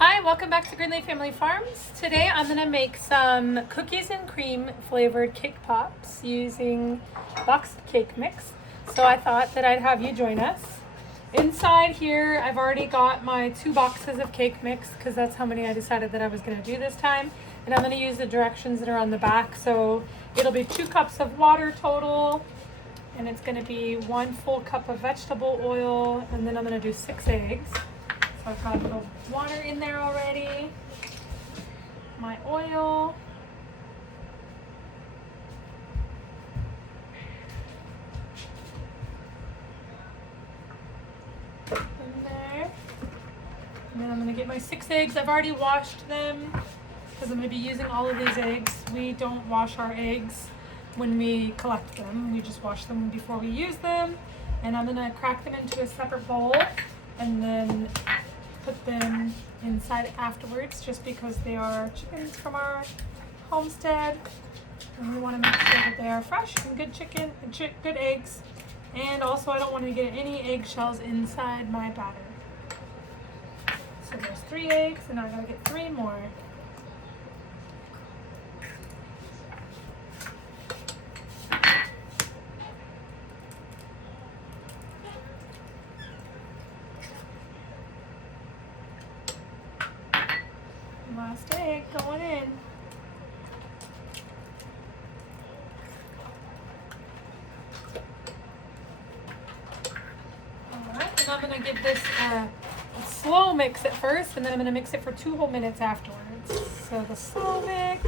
Hi, welcome back to Greenleaf Family Farms. Today I'm going to make some cookies and cream flavored cake pops using boxed cake mix. So I thought that I'd have you join us. Inside here I've already got my 2 boxes of cake mix because that's how many I decided that I was going to do this time. And I'm going to use the directions that are on the back. So it'll be 2 cups of water total, and it's going to be 1 full cup of vegetable oil, and then I'm going to do 6 eggs. So I've got a little water in there already, my oil, in there, and then I'm going to get my 6 eggs. I've already washed them because I'm going to be using all of these eggs. We don't wash our eggs when we collect them. We just wash them before we use them, and I'm going to crack them into a separate bowl and then put them inside afterwards, just because they are chickens from our homestead and we want to make sure that they are fresh and good chicken and good eggs. And also I don't want to get any eggshells inside my batter. So there's 3 eggs, and I gotta get 3 more. Last egg going in. Alright, and I'm going to give this a slow mix at first, and then I'm going to mix it for 2 whole minutes afterwards. So the slow mix,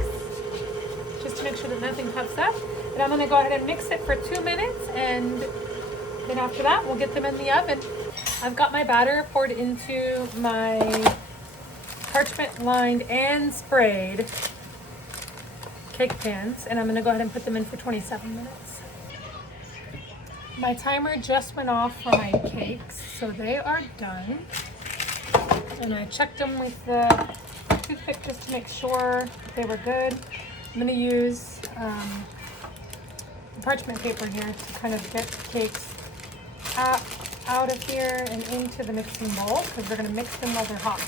just to make sure that nothing puffs up. And I'm going to go ahead and mix it for 2 minutes, and then after that we'll get them in the oven. I've got my batter poured into my parchment lined and sprayed cake pans, and I'm going to go ahead and put them in for 27 minutes. My timer just went off for my cakes, so they are done, and I checked them with the toothpick just to make sure they were good. I'm going to use parchment paper here to kind of get the cakes out of here and into the mixing bowl, because we're going to mix them while they're hot.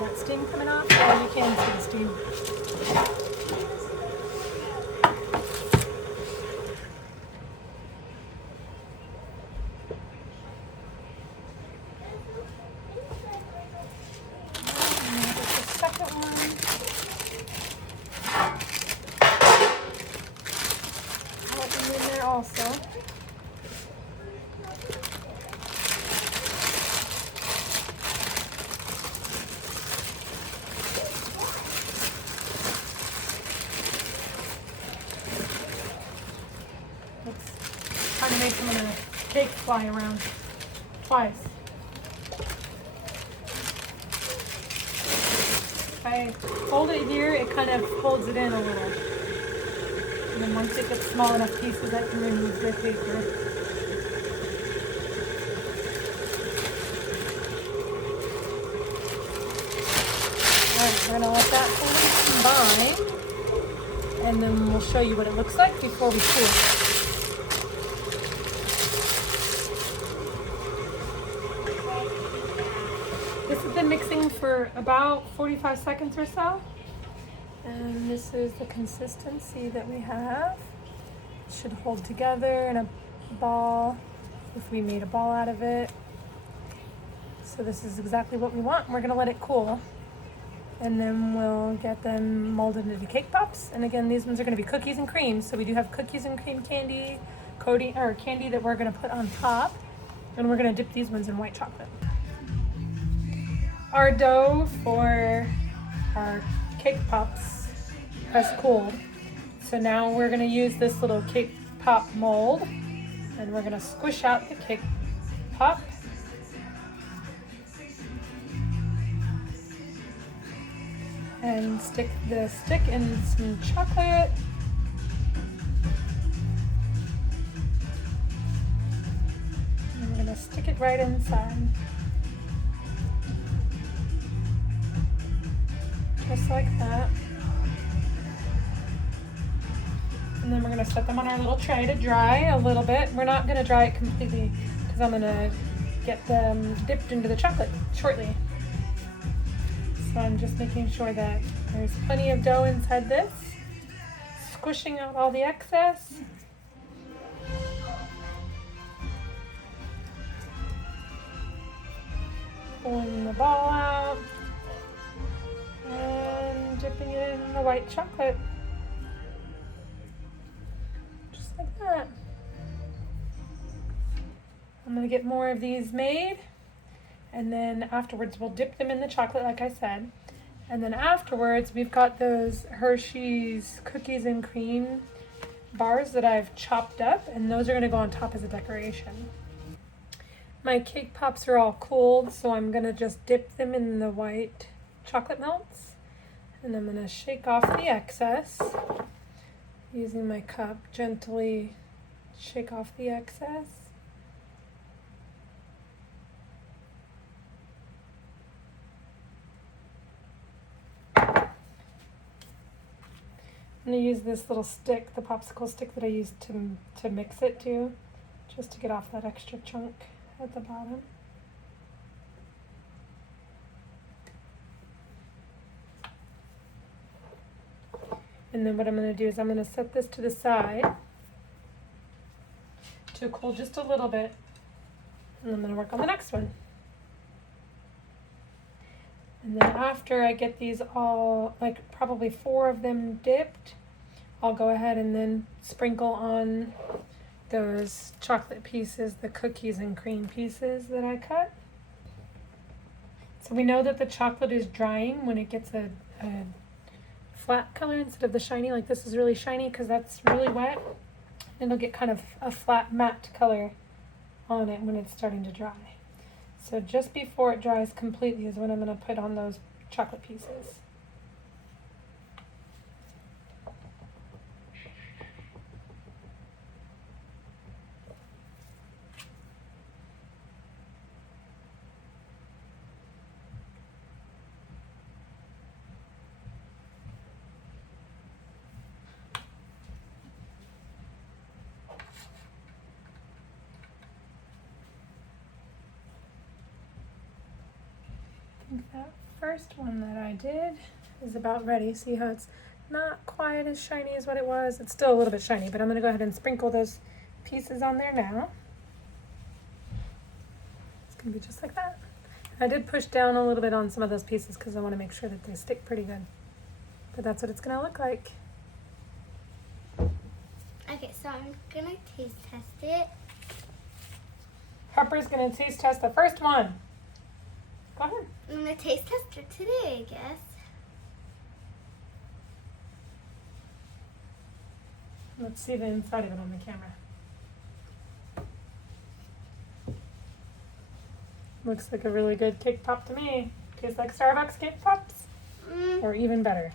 That steam coming off? Yeah, you can see the steam. And then get the second one. Put them in there also. Trying to make them in a cake fly around twice. If I hold it here, it kind of holds it in a little. And then once it gets small enough pieces, I can remove the paper. Alright, we're going to let that fully combine, and then we'll show you what it looks like before we cool it. This has been mixing for about 45 seconds or so, and this is the consistency that we have. It should hold together in a ball if we made a ball out of it. So this is exactly what we want. We're going to let it cool, and then we'll get them molded into cake pops. And again, these ones are going to be cookies and cream, so we do have cookies and cream candy coating, or candy that we're going to put on top, and we're going to dip these ones in white chocolate. Our dough for our cake pops has cooled. So now we're going to use this little cake pop mold, and we're going to squish out the cake pop. And stick the stick in some chocolate. And we're going to stick it right inside. just like that. And then we're gonna set them on our little tray to dry a little bit. We're not gonna dry it completely because I'm gonna get them dipped into the chocolate shortly. So I'm just making sure that there's plenty of dough inside this, squishing out all the excess. Pulling the ball out and dipping it in the white chocolate. Just like that. I'm gonna get more of these made, and then afterwards we'll dip them in the chocolate like I said. And then afterwards we've got those Hershey's cookies and cream bars that I've chopped up, and those are gonna go on top as a decoration. My cake pops are all cooled, so I'm gonna just dip them in the white chocolate melts, and I'm gonna shake off the excess using my cup, gently shake off the excess. I'm gonna use this little stick, the popsicle stick that I used to mix it to, just to get off that extra chunk at the bottom. And then what I'm going to do is I'm going to set this to the side to cool just a little bit, and I'm going to work on the next one. And then after I get these all, like probably 4 of them dipped, I'll go ahead and then sprinkle on those chocolate pieces, the cookies and cream pieces that I cut. So we know that the chocolate is drying when it gets a flat color instead of the shiny. Like this is really shiny because that's really wet. And it'll get kind of a flat matte color on it when it's starting to dry. So just before it dries completely is when I'm going to put on those chocolate pieces. That first one that I did is about ready. See how it's not quite as shiny as what it was? It's still a little bit shiny, but I'm going to go ahead and sprinkle those pieces on there now. It's going to be just like that. I did push down a little bit on some of those pieces because I want to make sure that they stick pretty good. But that's what it's going to look like. Okay, so I'm going to taste test it. Harper's going to taste test the first one. Go ahead. I'm going to taste test it today, I guess. Let's see the inside of it on the camera. Looks like a really good cake pop to me. Tastes like Starbucks cake pops? Or even better.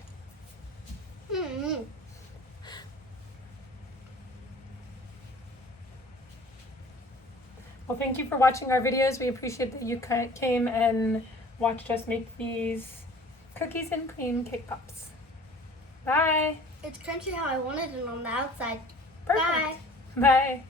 Well, thank you for watching our videos. We appreciate that you came and watched us make these cookies and cream cake pops. Bye. It's crunchy how I wanted it on the outside. Perfect. Bye. Bye.